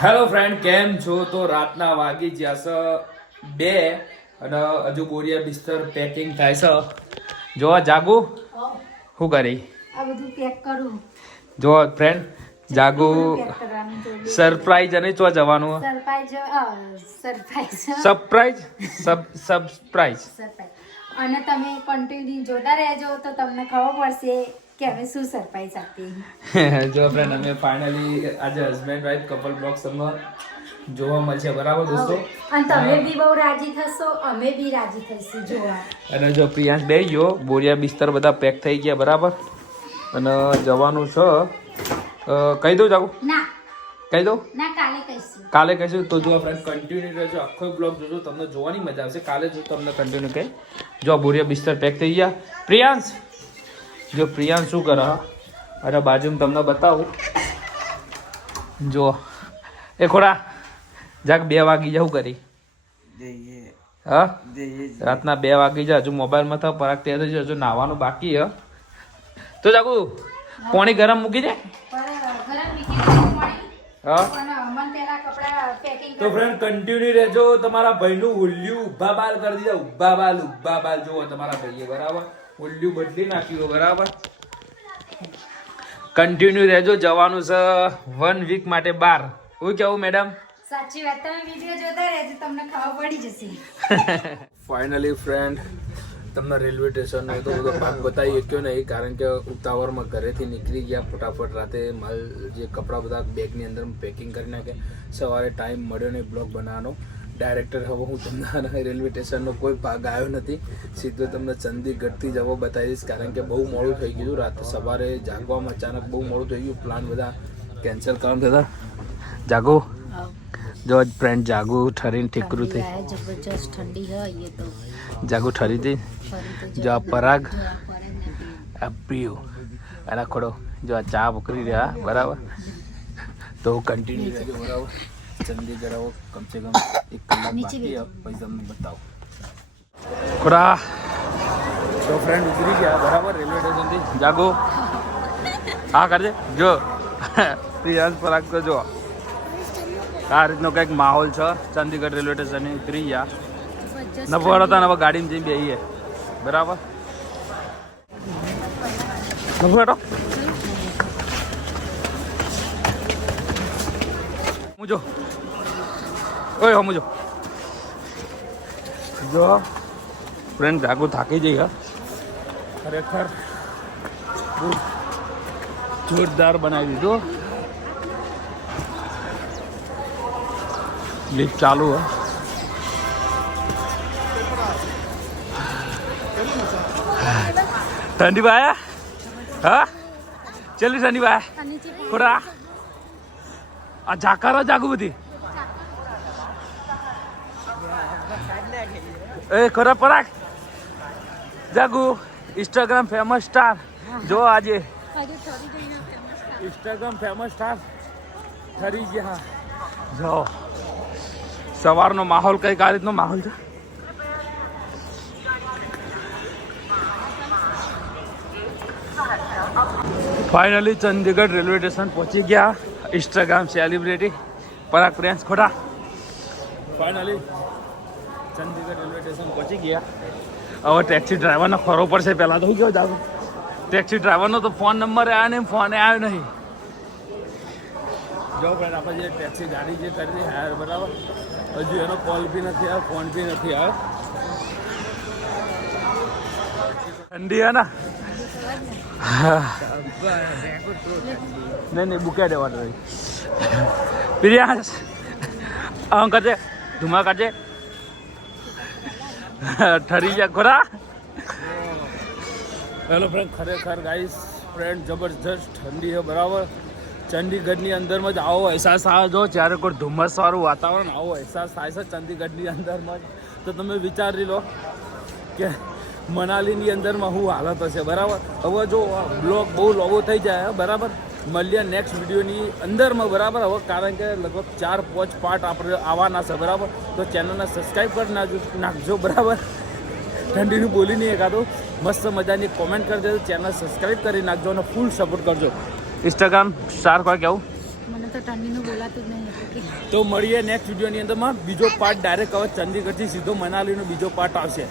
Hello friend, કેમ છો? તો રાતના વાગી ગયા છે 2 અને હજુ બોરિયા બિસ્તર પેકિંગ થાય છે. જો જાગુ શું કરી આ બધું પેક કરું. જો ફ્રેન્ડ જાગુ સરપ્રાઈઝ અને ચો જવાનું સરપ્રાઈઝ અને તમે કન્ટિન્યુ જોતા રહેજો તો તમને ખબર પડશે કે અમે શું સરપ્રાઈઝ આપીએ. જો ફ્રેન્ડ અમે ફાઇનલી આજે હસબન્ડ વાઈફ કપલ બ્લોગ્સ જોવા મળશે, બરાબર દોસ્તો? અને તમે બી બહુ રાજી થશો, અમે બી રાજી થઈશું જોવા. અને જો પ્રિયાંશ બે ગયો, બોરિયા બિસ્તર બધા પેક થઈ ગયા, બરાબર? અને જવાનું છે. કહી દઉં જાગું? ના કહી દઉં? ના, કાલે કહીશું. કાલે કહીશું. તો જો ફ્રેન્ડ કન્ટિન્યુ રહેજો, આખો બ્લોગ જોજો, તમને જોવાની મજા આવશે. કાલે જો તમને કન્ટિન્યુ કહે. જો બોરિયા બિસ્તર પેક થઈ ગયા. પ્રિયાંશ, જો પ્રિયાંશ શું કરે? અરે બાજુમાં તમને બતાવું. જો એ ખોડા જાગ 2 વાગી જાવ કરી. હા, રાતના 2 વાગી જાય. હજુ મોબાઈલમાં તો પરાગ તે હજુ નાવાનું બાકી હ. તો જાગુ પાણી ગરમ મૂકી દે. હા, તો ફ્રેન્ડ કન્ટિન્યુ રહેજો. તમારા ભાઈનું ઉલ્લ્યું ઉભા બાલ કરી દીધા. ઉભા બાલ જુઓ તમારા ભાઈએ, બરાબર? ઉલ્લ્યું બદલી નાખ્યું, બરાબર? કન્ટિન્યુ રહેજો. જવાનું છે 1 વીક માટે બહાર. હું કેવું મેડમ? સાચી વાત. તમે વિડિયો જોતા રહેજો, તમને ખબર પડી જશે. ફાઇનલી ફ્રેન્ડ તમને રેલવે સ્ટેશનનો તો બધો ભાગ બતાવી શક્યો નહીં, કારણ કે ઉતાવળમાં ઘરેથી નીકળી ગયા ફટાફટ. રાતે માલ જે કપડાં બધા બેગની અંદર પેકિંગ કરી નાખે. સવારે ટાઈમ મળ્યો નહીં બ્લોગ બનાવવાનો. ડાયરેક્ટર હવે હું તમને રેલવે સ્ટેશનનો કોઈ ભાગ આવ્યો નથી. સીધો તમને ચંદીગઢથી જ હવે બતાવી દઈશ, કારણ કે બહુ મોડું થઈ ગયું. રાતે સવારે જાગવામાં અચાનક બહુ મોડું થઈ ગયું. પ્લાન બધા કેન્સલ કરવાનું થતા. જાગો જો ફ્રેન્ડ, જાગુ ઠરીને ઠીકરું થઈ. જબરજસ્ત ઠંડી હોય તો જાગુ ઠરી હતી. જો આ પરાગ, આ પ્રિયુ અને ખોડો જો આ ચા પકડી રહ્યા, બરાબર? તો કન્ટિન્યુ રહેજો, બરાબર? ચંદીગઢ આવો કમસે કમ 1 કલાક બાકી, પછી તમને બતાવો. ખોડા તો ફ્રેન્ડ ઉતરી ગયા, બરાબર? રેલવે સ્ટેશનથી. જાગો હા કરજે. જો પ્રિયાંશ પરાગ તો જો આ રીતનો કંઈક માહોલ છે. ચંદીગઢ રેલવે સ્ટેશને ઉતરી ગયા. નફો હતા ને હવે ગાડીમાં જઈને બેસીએ, બરાબર? નફો હેઠો મુજો ઓય હો મુજો. જો ફ્રેન્ડ જાગુ થાકી જઈ. ખરેખર બહુ જોરદાર બનાવી દીધું. લિફ્ટ ચાલુ હે. ठंडी बाया हाँ चली ठंडी बाया खोरा आ जाकारा जागू बधी ए खोरा पराग जागू इंस्टाग्राम फेमस स्टार जो आज इंस्टाग्राम फेमस स्टार ठरी गया. जो સવારનો માહોલ કંઈક આ રીતનો માહોલ છે. ફાઇનલી ચંદીગઢ રેલવે સ્ટેશન પહોંચી ગયા. ઇન્સ્ટાગ્રામ સેલિબ્રિટી પરાગ પ્રિયાંશ ખોટા ફાઇનલી ચંદીગઢ રેલવે સ્ટેશન પહોંચી ગયા. હવે ટેક્સી ડ્રાઈવરનો ખરો પડશે. પહેલાં તો શું કહો જાવ, ટેક્સી ડ્રાઈવરનો તો ફોન નંબર આવ્યો નહીં, ફોન આવ્યો નહીં. જો ફ્રેન્ડ આપણે જે ટેક્સી ગાડી જે કરી હાયર, બરાબર? હજુ એનો કોલ બી નથી આવ્યો, ફોન બી નથી આવ્યો. ઠંડી હે ના? નહીં બુકે દેવાનું રહી. પ્રિયાંશ આમ કરજે, ધુમા કરજે. ઠરી ગયા ખોરા. હેલો ફ્રેન્ડ, ખરેખર ગાઈસ ફ્રેન્ડ જબરજસ્ત ઠંડી છે, બરાબર? ચંદીગઢની અંદરમાં જ આવો અહેસાસ આવે. જો જ્યારે કોઈ ધુમ્મસવાળું વાતાવરણ આવો અહેસાસ થાય છે ચંદીગઢની અંદરમાં જ, તો તમે વિચારી લો કે મનાલીની અંદરમાં શું હાલત હશે, બરાબર? હવે જો બ્લોગ બહુ લોબો થઈ જાય, બરાબર? મળીએ નેક્સ્ટ વિડીયોની અંદરમાં, બરાબર? હવે કારણ કે લગભગ 4-5 પાર્ટ આપણે આવવાના છે, બરાબર? તો ચેનલને સબસ્ક્રાઈબ કરી નાખજો, બરાબર? ઠંડીનું બોલી નહીં એકાદું મસ્ત મજાની કોમેન્ટ કરી દેજો, ચેનલ સબસ્ક્રાઈબ કરી નાખજો અને ફૂલ સપોર્ટ કરજો. ઇન્સ્ટાગ્રામ સ્ટાર કોઈ કેવું મને તો ઠંડીનું બોલાતું જ નહીં એટલે કે તો મળીએ નેક્સ્ટ વિડીયોની અંદરમાં બીજો પાર્ટ ડાયરેક્ટ હવે ચંદીગઢથી સીધો મનાલીનો બીજો પાર્ટ આવશે.